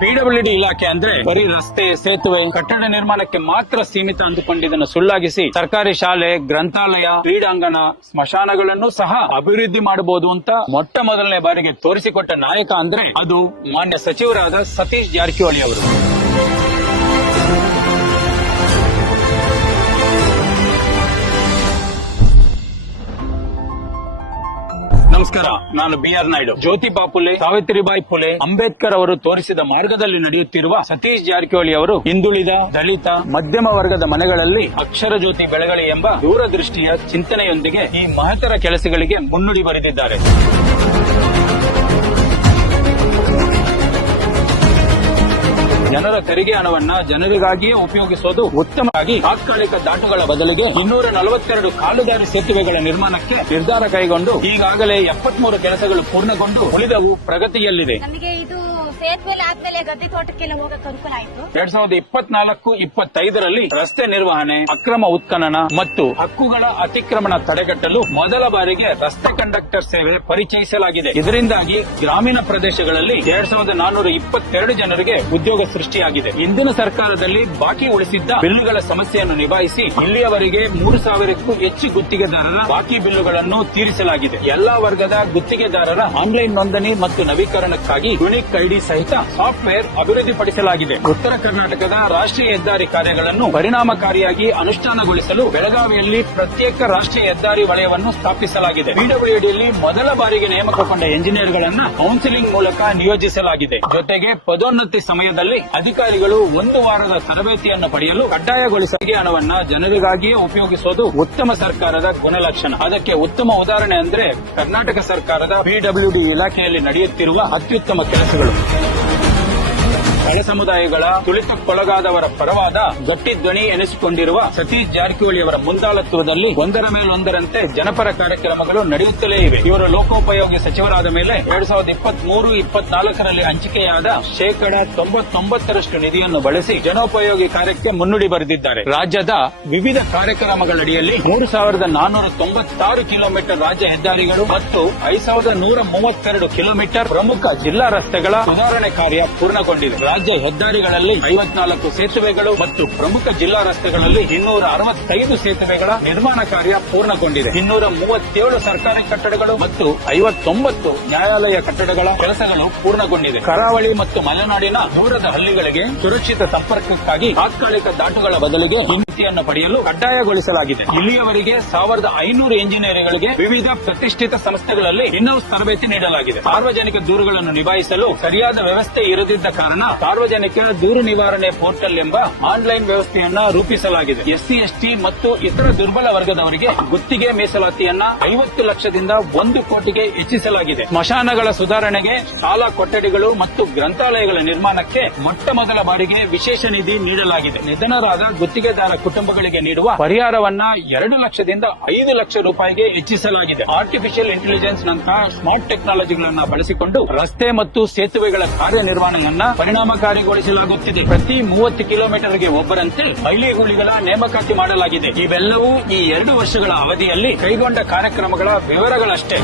PWD ಇಲಾಖೆ ಅಂದ್ರೆ ಬರೀ ರಸ್ತೆ, ಸೇತುವೆ, ಕಟ್ಟಡ ನಿರ್ಮಾಣಕ್ಕೆ ಮಾತ್ರ ಸೀಮಿತ ಅಂದುಕೊಂಡಿದ್ದನ್ನು ಸುಳ್ಳಾಗಿಸಿ ಸರ್ಕಾರಿ ಶಾಲೆ, ಗ್ರಂಥಾಲಯ, ಕ್ರೀಡಾಂಗಣ, ಸ್ಮಶಾನಗಳನ್ನು ಸಹ ಅಭಿವೃದ್ಧಿ ಮಾಡಬಹುದು ಅಂತ ಮೊಟ್ಟ ಮೊದಲನೇ ಬಾರಿಗೆ ತೋರಿಸಿಕೊಟ್ಟ ನಾಯಕ ಅಂದ್ರೆ ಅದು ಮಾನ್ಯ ಸಚಿವರಾದ ಸತೀಶ್ ಜಾರಕಿಹೊಳಿ ಅವರು. ನಮಸ್ಕಾರ ನಾನು ಬಿ ಆರ್ ನಾಯ್ಡು. ಜ್ಯೋತಿ ಫುಲೆ ಸಾವಿತ್ರಿಬಾಯಿ ಫುಲೆ ಅಂಬೇಡ್ಕರ್ ಅವರು ತೋರಿಸಿದ ಮಾರ್ಗದಲ್ಲಿ ನಡೆಯುತ್ತಿರುವ ಸತೀಶ್ ಜಾರಕಿಹೊಳಿ ಅವರು ಹಿಂದುಳಿದ, ದಲಿತ, ಮಧ್ಯಮ ವರ್ಗದ ಮನೆಗಳಲ್ಲಿ ಅಕ್ಷರ ಜ್ಯೋತಿ ಬೆಳಗಲಿ ಎಂಬ ದೂರದೃಷ್ಟಿಯ ಚಿಂತನೆಯೊಂದಿಗೆ ಈ ಮಹತ್ತರ ಕೆಲಸಗಳಿಗೆ ಮುನ್ನುಡಿ ಬರೆದಿದ್ದಾರೆ. ಜನರ ತೆರಿಗೆ ಹಣವನ್ನ ಜನರಿಗಾಗಿಯೇ ಉಪಯೋಗಿಸೋದು ಉತ್ತಮವಾಗಿ ತಾತ್ಕಾಲಿಕ ದಾಟುಗಳ ಬದಲಿಗೆ ಇನ್ನೂರ ನಲವತ್ತೆರಡು ಕಾಲುದಾರಿ ಸೇತುವೆಗಳ ನಿರ್ಮಾಣಕ್ಕೆ ನಿರ್ಧಾರ ಕೈಗೊಂಡು ಈಗಾಗಲೇ ಎಪ್ಪತ್ಮೂರು ಕೆಲಸಗಳು ಪೂರ್ಣಗೊಂಡು ಉಳಿದವು ಪ್ರಗತಿಯಲ್ಲಿದೆ. ಆದ್ಮೇಲೆ ತೋಟಕ್ಕೆಲ್ಲ ಹೋಗಕ್ಕೆ ಅನುಕೂಲ ಆಯ್ತು. ಎರಡ್ ಸಾವಿರದ ಇಪ್ಪತ್ನಾಲ್ಕು, ಇಪ್ಪತ್ತೈದರಲ್ಲಿ ರಸ್ತೆ ನಿರ್ವಹಣೆ, ಅಕ್ರಮ ಉತ್ಖನನ ಮತ್ತು ಹಕ್ಕುಗಳ ಅತಿಕ್ರಮಣ ತಡೆಗಟ್ಟಲು ಮೊದಲ ಬಾರಿಗೆ ರಸ್ತೆ ಕಂಡಕ್ಟರ್ ಸೇವೆ ಪರಿಚಯಿಸಲಾಗಿದೆ. ಇದರಿಂದಾಗಿ ಗ್ರಾಮೀಣ ಪ್ರದೇಶಗಳಲ್ಲಿ ಎರಡ್ ಸಾವಿರದ ನಾನ್ನೂರ ಇಪ್ಪತ್ತೆರಡು ಜನರಿಗೆ ಉದ್ಯೋಗ ಸೃಷ್ಟಿಯಾಗಿದೆ. ಇಂದಿನ ಸರ್ಕಾರದಲ್ಲಿ ಬಾಕಿ ಉಳಿಸಿದ್ದ ಬಿಲ್ಗಳ ಸಮಸ್ಯೆಯನ್ನು ನಿಭಾಯಿಸಿ ಇಲ್ಲಿಯವರೆಗೆ ಮೂರು ಸಾವಿರಕ್ಕೂ ಹೆಚ್ಚು ಗುತ್ತಿಗೆದಾರರ ಬಾಕಿ ಬಿಲ್ಲುಗಳನ್ನು ತೀರಿಸಲಾಗಿದೆ. ಎಲ್ಲಾ ವರ್ಗದ ಗುತ್ತಿಗೆದಾರರ ಆನ್ಲೈನ್ ನೋಂದಣಿ ಮತ್ತು ನವೀಕರಣಕ್ಕಾಗಿ ಯುನಿಕ್ ಐಡಿ ಸಹಿತ ಸಾಫ್ಟ್ವೇರ್ ಅಭಿವೃದ್ಧಿಪಡಿಸಲಾಗಿದೆ. ಉತ್ತರ ಕರ್ನಾಟಕದ ರಾಷ್ಟ್ರೀಯ ಹೆದ್ದಾರಿ ಕಾರ್ಯಗಳನ್ನು ಪರಿಣಾಮಕಾರಿಯಾಗಿ ಅನುಷ್ಠಾನಗೊಳಿಸಲು ಬೆಳಗಾವಿಯಲ್ಲಿ ಪ್ರತ್ಯೇಕ ರಾಷ್ಟ್ರೀಯ ಹೆದ್ದಾರಿ ವಲಯವನ್ನು ಸ್ಥಾಪಿಸಲಾಗಿದೆ. ಪಿಡಬ್ಲ್ಯೂಡಿಯಲ್ಲಿ ಮೊದಲ ಬಾರಿಗೆ ನೇಮಕಗೊಂಡ ಎಂಜಿನಿಯರ್ಗಳನ್ನ ಕೌನ್ಸಿಲಿಂಗ್ ಮೂಲಕ ನಿಯೋಜಿಸಲಾಗಿದೆ. ಜೊತೆಗೆ ಪದೋನ್ನತಿ ಸಮಯದಲ್ಲಿ ಅಧಿಕಾರಿಗಳು ಒಂದು ವಾರದ ತರಬೇತಿಯನ್ನು ಪಡೆಯಲು ಕಡ್ಡಾಯಗೊಳಿಸಿ ಹಣವನ್ನ ಜನರಿಗಾಗಿಯೇ ಉಪಯೋಗಿಸುವುದು ಉತ್ತಮ ಸರ್ಕಾರದ ಗುಣಲಕ್ಷಣ. ಅದಕ್ಕೆ ಉತ್ತಮ ಉದಾಹರಣೆ ಅಂದ್ರೆ ಕರ್ನಾಟಕ ಸರ್ಕಾರದ ಪಿಡಬ್ಲ್ಯೂಡಿ ಇಲಾಖೆಯಲ್ಲಿ ನಡೆಯುತ್ತಿರುವ ಅತ್ಯುತ್ತಮ ಕೆಲಸಗಳು. ತಳ ಸಮುದಾಯಗಳ ತುಳಿತಕ್ಕೊಳಗಾದವರ ಪರವಾದ ಗಟ್ಟಿ ಧ್ವನಿ ಎನಿಸಿಕೊಂಡಿರುವ ಸತೀಶ್ ಜಾರಕಿಹೊಳಿ ಅವರ ಮುಂದಾಳತ್ವದಲ್ಲಿ ಒಂದರ ಮೇಲೊಂದರಂತೆ ಜನಪರ ಕಾರ್ಯಕ್ರಮಗಳು ನಡೆಯುತ್ತಲೇ ಇವೆ. ಇವರ ಲೋಕೋಪಯೋಗಿ ಸಚಿವರಾದ ಮೇಲೆ ಎರಡ್ ಸಾವಿರದ ಇಪ್ಪತ್ಮೂರು, ಇಪ್ಪತ್ನಾಲ್ಕರಲ್ಲಿ ಹಂಚಿಕೆಯಾದ ಶೇಕಡಾ ತೊಂಬತ್ತೊಂಬತ್ತರಷ್ಟು ನಿಧಿಯನ್ನು ಬಳಸಿ ಜನೋಪಯೋಗಿ ಕಾರ್ಯಕ್ಕೆ ಮುನ್ನುಡಿ ಬರೆದಿದ್ದಾರೆ. ರಾಜ್ಯದ ವಿವಿಧ ಕಾರ್ಯಕ್ರಮಗಳಡಿಯಲ್ಲಿ ಮೂರು ಸಾವಿರದ ನಾನ್ನೂರ ತೊಂಬತ್ತಾರು ಕಿಲೋಮೀಟರ್ ರಾಜ್ಯ ಹೆದ್ದಾರಿಗಳು ಮತ್ತು ಐದು ಸಾವಿರದ ನೂರ ಮೂವತ್ತೆರಡು ಕಿಲೋಮೀಟರ್ ಪ್ರಮುಖ ಜಿಲ್ಲಾ ರಸ್ತೆಗಳ ಸುಧಾರಣೆ ಕಾರ್ಯ ಪೂರ್ಣಗೊಂಡಿದೆ. ರಾಜ್ಯ ಹೆದ್ದಾರಿಗಳಲ್ಲಿ ಐವತ್ನಾಲ್ಕು ಸೇತುವೆಗಳು ಮತ್ತು ಪ್ರಮುಖ ಜಿಲ್ಲಾ ರಸ್ತೆಗಳಲ್ಲಿ ಇನ್ನೂರ ಅರವತ್ತೈದು ಸೇತುವೆಗಳ ನಿರ್ಮಾಣ ಕಾರ್ಯ ಪೂರ್ಣಗೊಂಡಿದೆ. ಇನ್ನೂರ ಮೂವತ್ತೇಳು ಸರ್ಕಾರಿ ಕಟ್ಟಡಗಳು ಮತ್ತು ಐವತ್ತೊಂಬತ್ತು ನ್ಯಾಯಾಲಯ ಕಟ್ಟಡಗಳ ಕೆಲಸಗಳು ಪೂರ್ಣಗೊಂಡಿದೆ. ಕರಾವಳಿ ಮತ್ತು ಮಲೆನಾಡಿನ ದೂರದ ಹಳ್ಳಿಗಳಿಗೆ ಸುರಕ್ಷಿತ ಸಂಪರ್ಕಕ್ಕಾಗಿ ತಾತ್ಕಾಲಿಕ ದಾಟುಗಳ ಬದಲಿಗೆ ಮಾಹಿತಿಯನ್ನು ಪಡೆಯಲು ಕಡ್ಡಾಯಗೊಳಿಸಲಾಗಿದೆ. ಇಲ್ಲಿಯವರೆಗೆ ಸಾವಿರದ ಐನೂರು ಎಂಜಿನಿಯರ್ಗಳಿಗೆ ವಿವಿಧ ಪ್ರತಿಷ್ಠಿತ ಸಂಸ್ಥೆಗಳಲ್ಲಿ ಇನ್ನೂ ತರಬೇತಿ ನೀಡಲಾಗಿದೆ. ಸಾರ್ವಜನಿಕ ದೂರುಗಳನ್ನು ನಿಭಾಯಿಸಲು ಸರಿಯಾದ ವ್ಯವಸ್ಥೆ ಇರದಿದ್ದ ಕಾರಣ ಸಾರ್ವಜನಿಕ ದೂರು ನಿವಾರಣೆ ಪೋರ್ಟಲ್ ಎಂಬ ಆನ್ಲೈನ್ ವ್ಯವಸ್ಥೆಯನ್ನ ರೂಪಿಸಲಾಗಿದೆ. ಎಸ್ಸಿ, ಎಸ್ಟಿ ಮತ್ತು ಇತರ ದುರ್ಬಲ ವರ್ಗದವರಿಗೆ ಗುತ್ತಿಗೆ ಮೀಸಲಾತಿಯನ್ನ ಐವತ್ತು ಲಕ್ಷದಿಂದ ಒಂದು ಕೋಟಿಗೆ ಹೆಚ್ಚಿಸಲಾಗಿದೆ. ಸ್ಮಶಾನಗಳ ಸುಧಾರಣೆಗೆ ಶಾಲಾ ಕೊಠಡಿಗಳು ಮತ್ತು ಗ್ರಂಥಾಲಯಗಳ ನಿರ್ಮಾಣಕ್ಕೆ ಮೊಟ್ಟ ಮೊದಲ ಬಾರಿಗೆ ವಿಶೇಷ ನಿಧಿ ನೀಡಲಾಗಿದೆ. ನಿಧನರಾದ ಗುತ್ತಿಗೆದಾರ ಕುಟುಂಬಗಳಿಗೆ ನೀಡುವ ಪರಿಹಾರವನ್ನ ಎರಡು ಲಕ್ಷದಿಂದ ಐದು ಲಕ್ಷ ರೂಪಾಯಿಗೆ ಹೆಚ್ಚಿಸಲಾಗಿದೆ. ಆರ್ಟಿಫಿಷಿಯಲ್ ಇಂಟೆಲಿಜೆನ್ಸ್ ನಂತಹ ಸ್ಮಾರ್ಟ್ ಟೆಕ್ನಾಲಜಿಗಳನ್ನು ಬಳಸಿಕೊಂಡು ರಸ್ತೆ ಮತ್ತು ಸೇತುವೆಗಳ ಕಾರ್ಯನಿರ್ವಹಣೆಯನ್ನ ಪರಿಣಾಮಕಾರಿಗೊಳಿಸಲಾಗುತ್ತಿದೆ ಪ್ರತಿ ಮೂವತ್ತು ಕಿಲೋಮೀಟರ್ಗೆ ಒಬ್ಬರಂತೆ ಹಳ್ಳಿ ಹುಳಿಗಳ ನೇಮಕಾತಿ ಮಾಡಲಾಗಿದೆ. ಇವೆಲ್ಲವೂ ಈ ಎರಡು ವರ್ಷಗಳ ಅವಧಿಯಲ್ಲಿ ಕೈಗೊಂಡ ಕಾರ್ಯಕ್ರಮಗಳ ವಿವರಗಳಷ್ಟೇ.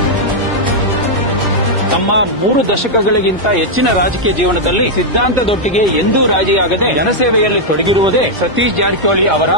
ತಮ್ಮ ಮೂರು ದಶಕಗಳಿಗಿಂತ ಹೆಚ್ಚಿನ ರಾಜಕೀಯ ಜೀವನದಲ್ಲಿ ಸಿದ್ಧಾಂತದೊಟ್ಟಿಗೆ ಎಂದೂ ರಾಜಿಯಾಗದೆ ಜನಸೇವೆಯಲ್ಲಿ ತೊಡಗಿರುವುದೇ ಸತೀಶ್ ಜಾರಕಿಹೊಳಿ ಅವರ